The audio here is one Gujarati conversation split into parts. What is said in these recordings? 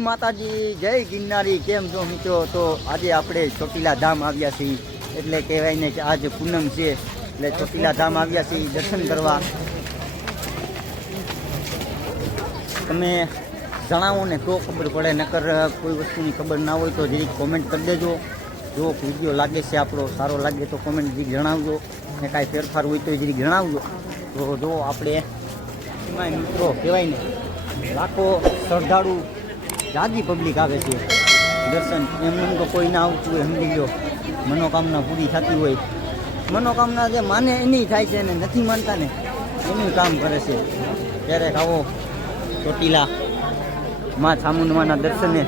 માતાજી, જય ગિરનારી. કેમ છો મિત્રો? તો આજે આપણે ચોટીલા ધામ આવ્યા છીએ, એટલે કહેવાય ને કે આજ પૂનમ છે, એટલે ચોટીલા ધામ આવ્યા છીએ દર્શન કરવા. તમે જણાવો ને તો ખબર પડે, નકર કોઈ વસ્તુની ખબર ના હોય તો જરીક કોમેન્ટ કરી દેજો. જો વિડીયો લાગે છે આપણો સારો લાગે તો કોમેન્ટ જરીક જણાવજો, ને કાંઈ ફેરફાર હોય તો જરીક જણાવજો. તો જો આપણે એમાં મિત્રો કહેવાય ને લાખો શ્રદ્ધાળુ જાજી પબ્લિક આવે છે દર્શન. એમને તો કોઈ ના આવતું હોય, સમજી લો મનોકામના પૂરી થતી હોય. મનોકામના જે માને એની થાય છે ને નથી માનતા ને એનું કામ કરે છે. ક્યારેક આવો ચોટીલા માં ચામુંડમાના દર્શને.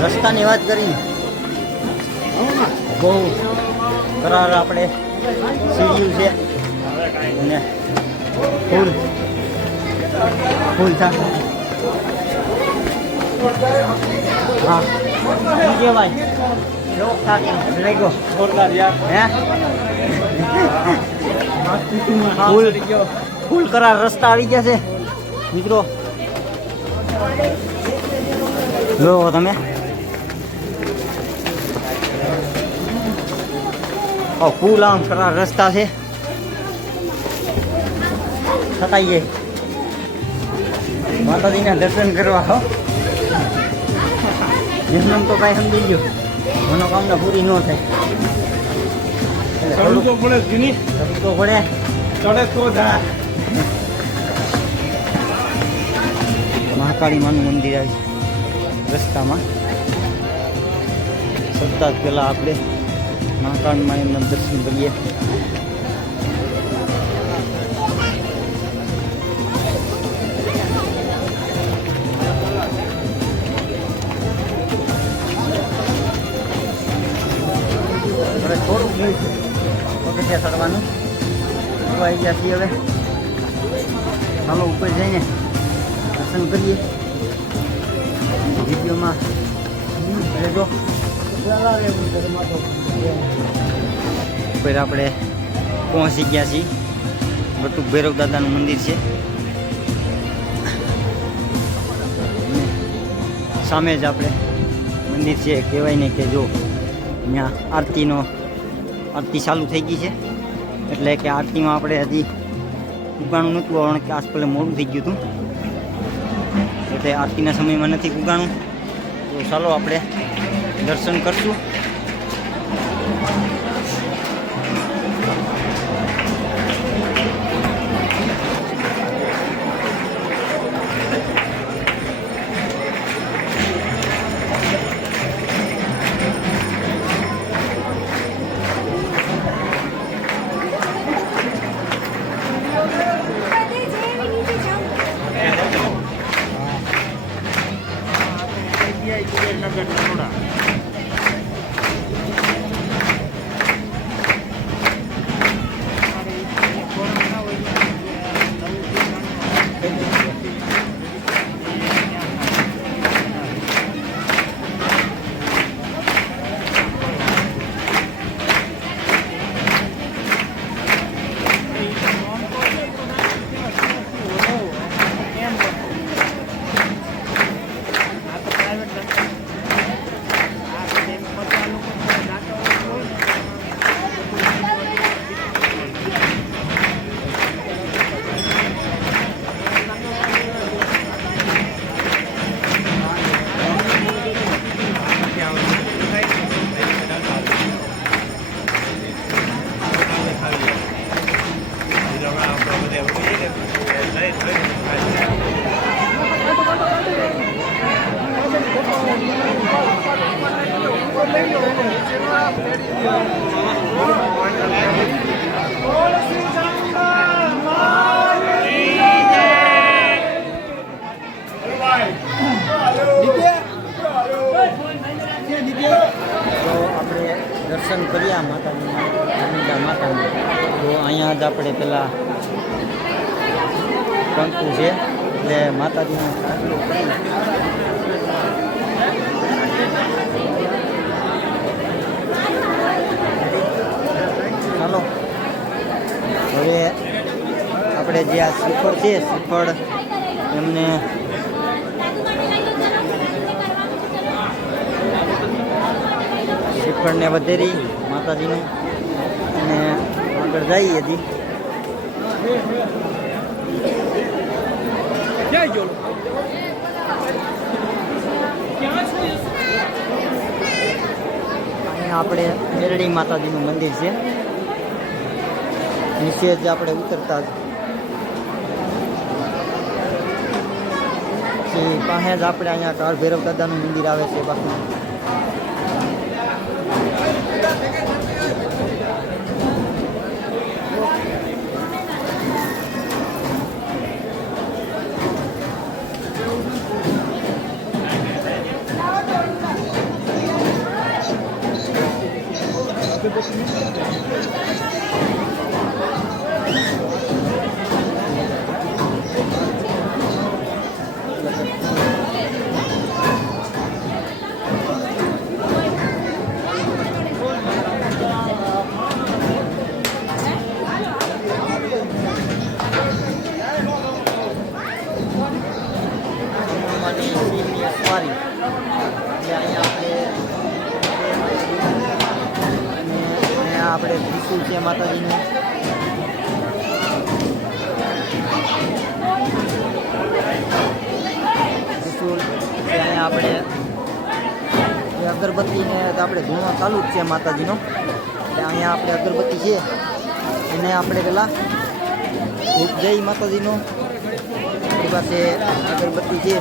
રસ્તાની વાત કરી બહુ કરાર આપણે સીડ્યું છે અને ફૂલ થા. હા કહેવાય ફૂલ કરાર રસ્તા આવી ગયા છે મિત્રો. લો તમે ફૂલ આમ કરાર રસ્તા છે. છતાંય માતાજીના દર્શન કરવા હો એમને તો કાંઈ સમજી ગયો મનોકામના પૂરી ન થાય. ચડવું તો પડે ચડે તો જાય. મહાકાળી માનું મંદિર આવી રસ્તામાં. સપ્તાહ પહેલાં આપણે મહાકાળી માના દર્શન કરીએ. થોડુંક પગથિયા ચડવાનું આવી ગયા છીએ. હવે ચાલો ઉપર જઈને દર્શન કરીએ. વિડીયોમાં રહેજો. ઉપર આપણે પહોંચી ગયા છીએ. બટુક ભૈરવ દાદાનું મંદિર છે. સામે જ આપણે મંદિર છે. કહેવાય ને કે જો અહીંયા આરતી ચાલુ થઈ ગઈ છે, એટલે કે આરતીમાં આપણે હજી ઉગાણું નહોતું કારણ કે આસપાસ મોડું થઈ ગયું હતું, એટલે આરતીના સમયમાં નથી ઉગાણું. તો ચાલો આપણે દર્શન કરશું. તો આપણે દર્શન કર્યા માતાજીના ચામુંડા માતાના. તો અહીંયા જ આપણે પેલા કંકુ છે એટલે માતાજીનો સાંકળો કરી ચાલો હવે આપણે જે આ શ્રીફળ છે શ્રીફળ એમને શ્રીફળને વધેરી માતાજીનું અને આગળ જઈએ હજી અહીંયા આપણે મેરડી માતાજીનું મંદિર છે નીચે જ આપણે ઉતરતા જ પાસે જ આપણે અહીંયા કાળ ભૈરવ દાદાનું મંદિર આવે છે બાકી સવારી એટલે અહીંયા આપણે ત્રિશુલ છે માતાજીનું ત્રિશુલ અહીંયા આપણે અગરબત્તીને આપણે ધૂણો ચાલુ જ છે માતાજીનો એટલે અહીંયા આપણે અગરબત્તી છે એને આપણે પેલા ધૂપ જઈ માતાજીનો આપણી પાસે અગરબત્તી છે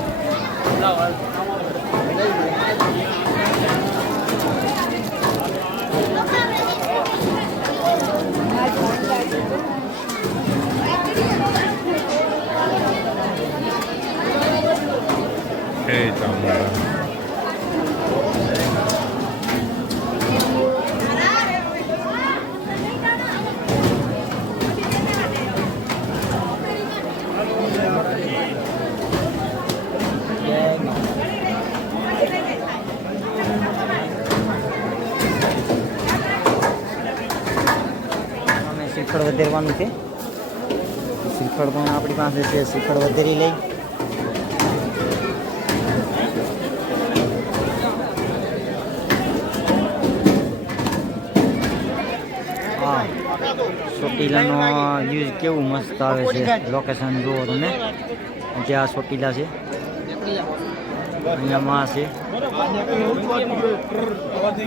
શ્રીફળ વધેરવાનું છે શ્રીફળ પણ આપણી પાસે છે શ્રીફળ વધેરી લઈ હા ચોટીલાનો વ્યૂઝ કેવું મસ્ત આવે છે લોકેશન જુઓ તમે ત્યાં ચોટીલા છે અહીંયા માં છે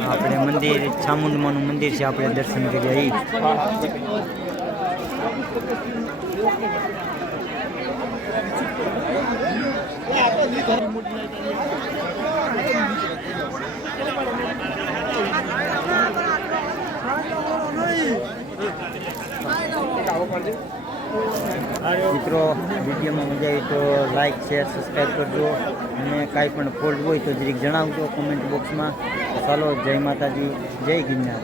આપણે મંદિર ચામુંડમાનું મંદિર છે આપણે દર્શન કર્યા મિત્રો વિડીયોમાં મજા આવી તો લાઈક શેર સબસ્ક્રાઈબ કરજો અને કાંઈ પણ ફોલ્ટ હોય તો જરીક જણાવજો કોમેન્ટ બોક્સમાં. ચાલો જય માતાજી જય ગિરનાર.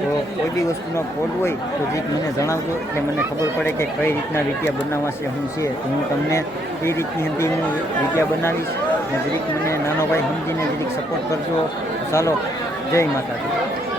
તો કોઈ બી વસ્તુનો ફોલ્ટ હોય તો જરીક મને જણાવજો એટલે મને ખબર પડે કે કઈ રીતના વિડીયા બનાવવા છે શું છે તો હું તમને એ રીતની હતી હું વિડીયા બનાવીશ અને જરીક મને નાનો ભાઈ સમજીને જરીક સપોર્ટ કરજો. ચાલો જય માતાજી.